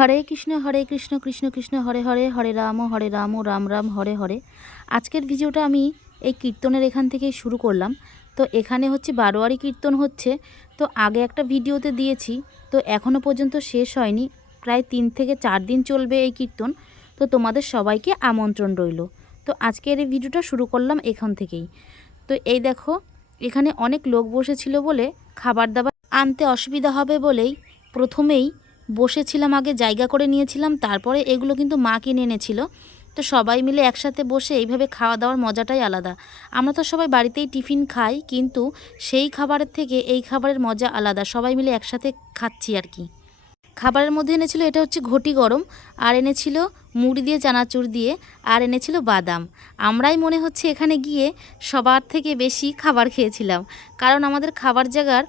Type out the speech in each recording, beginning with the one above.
হরে কৃষ্ণ কৃষ্ণ কৃষ্ণ হরে হরে, হরে রাম রাম রাম হরে হরে। আজকের ভিডিওটা আমি এই কীর্তনের এখান থেকেই শুরু করলাম। তো এখানে হচ্ছে বারোয়ারি কীর্তন হচ্ছে। তো আগে একটা ভিডিওতে দিয়েছি, তো এখনও পর্যন্ত শেষ হয়নি, প্রায় 3 থেকে 4 দিন চলবে এই কীর্তন। তো তোমাদের সবাইকে আমন্ত্রণ রইল। তো আজকের এই ভিডিওটা শুরু করলাম এখান থেকেই। তো এই দেখো, এখানে অনেক লোক বসেছিল বলে খাবার দাবার আনতে অসুবিধা হবে বলেই প্রথমেই বসেছিলাম, আগে জায়গা করে নিয়েছিলাম, তারপরে এগুলো কিন্তু মা কিনে এনেছিল। তো সবাই মিলে একসাথে বসে এইভাবে খাওয়া দাওয়ার মজাটাই আলাদা। আমরা তো সবাই বাড়িতেই টিফিন খাই, কিন্তু সেই খাবারের থেকে এই খাবারের মজা আলাদা, সবাই মিলে একসাথে খাচ্ছি আর কি। খাবারের মধ্যে এনেছিল, এটা হচ্ছে ঘটি গরম, আর এনেছিল মুড়ি দিয়ে চানাচুর দিয়ে, আর এনেছিল বাদাম। আমরাই মনে হচ্ছে এখানে গিয়ে সবার থেকে বেশি খাবার খেয়েছিলাম, কারণ আমাদের খাবার জায়গার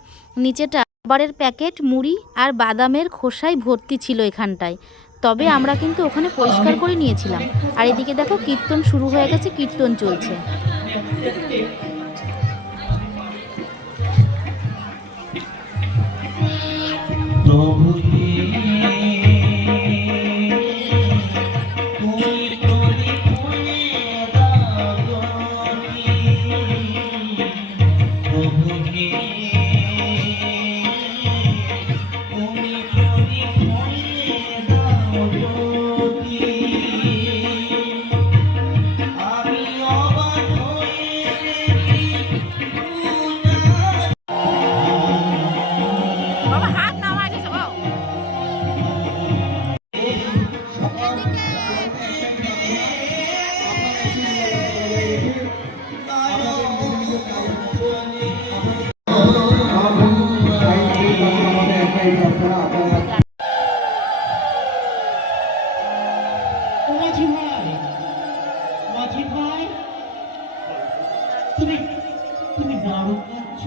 নিচেটা খাবারের প্যাকেট, মুড়ি আর বাদামের খোসায় ভর্তি ছিল এখানটায়। তবে আমরা কিন্তু ওখানে পরিষ্কার করে নিয়েছিলাম। আর এদিকে দেখো কীর্তন শুরু হয়ে গেছে, কীর্তন চলছে। তুমি দারুণ কাঁদছ,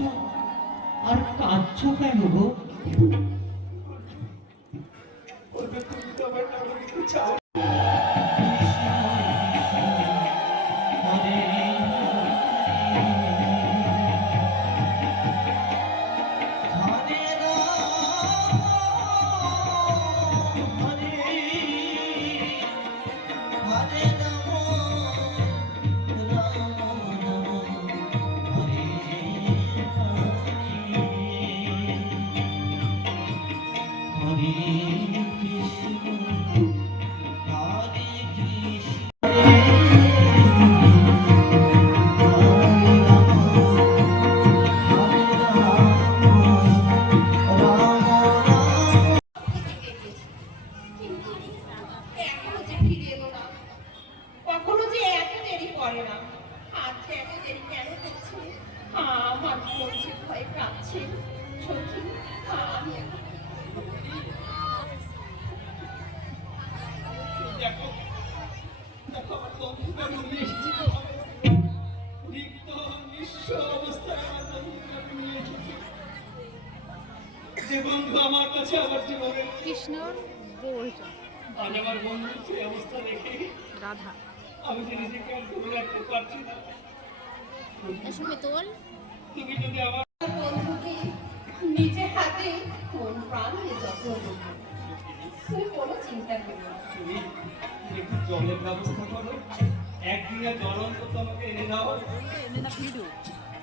আর কাঁদছ কেন গো? বন্ধু আমার কাছে আমার জীবনের কৃষ্ণর বউটা আজ আমার বন্ধু সেই অবস্থা দেখে রাধা, আমি যে নিজেকে আর ধরে রাখতে পারছি না। তুমি যদি আমার বন্ধুকে নিজে হাতে মন প্রাণ দিয়ে যত্ন করবে, তুমি কোনো চিন্তা করবে না। তুমি একটু জলের ব্যবস্থা করো, একদিনে জল অন্তত আমাকে এনে দাও।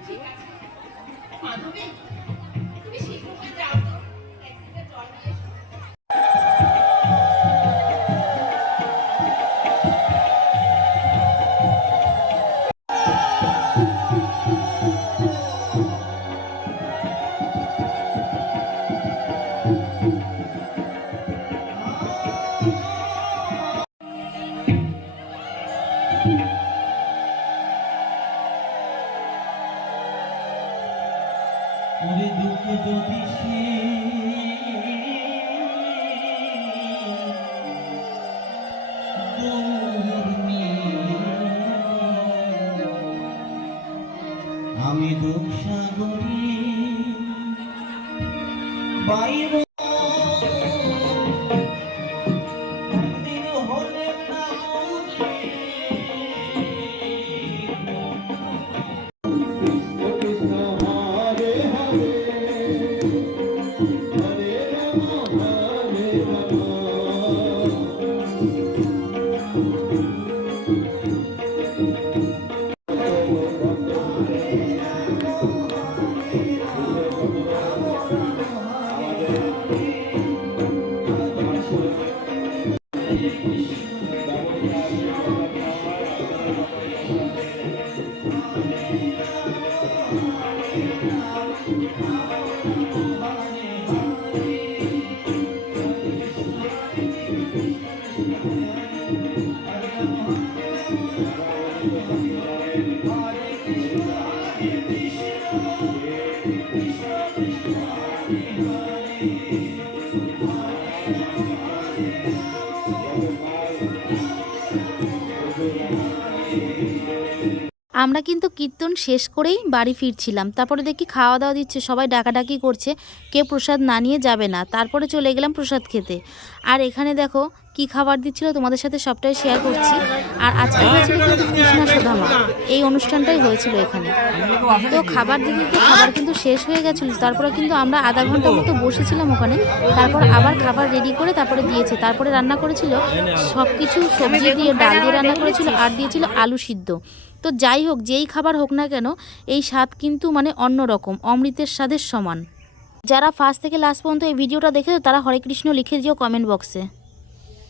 ঠিক আছে মাধবী, তুমি শীঘ্র করে যাও তো, একদিনে জল নিয়ে এসো। আমরা কিন্তু কীর্তন শেষ করেই বাড়ি ফিরছিলাম। তারপরে দেখি খাওয়া দাওয়া দিচ্ছে, সবাই ডাকাডাকি করছে, কেউ প্রসাদ না নিয়ে যাবে না। তারপরে চলে গেলাম প্রসাদ খেতে। আর এখানে দেখো কি খাবার দিচ্ছিল তোমাদের সাথে সবটাই শেয়ার করছি। আর আজকে হয়েছিল কিন্তু কৃষ্ণা সুধামা, এই অনুষ্ঠানটাই হয়েছিল এখানে। তো খাবার দিতে দিতে খাবার কিন্তু শেষ হয়ে গেছিলো। তারপরে কিন্তু আমরা আধা ঘন্টা মতো বসেছিলাম ওখানে। তারপর আবার খাবার রেডি করে তারপরে দিয়েছে। তারপরে রান্না করেছিল সব কিছু সবজি দিয়ে, ডাল দিয়ে রান্না করেছিল, আর দিয়েছিল আলু সিদ্ধ। তো যাই হোক, যেই খাবার হোক না কেন, এই স্বাদ কিন্তু মানে অন্যরকম, অমৃতের স্বাদের সমান। যারা ফার্স্ট থেকে লাস্ট পর্যন্ত এই ভিডিওটা দেখেছো তারা হরে কৃষ্ণ লিখে দিও কমেন্ট বক্সে।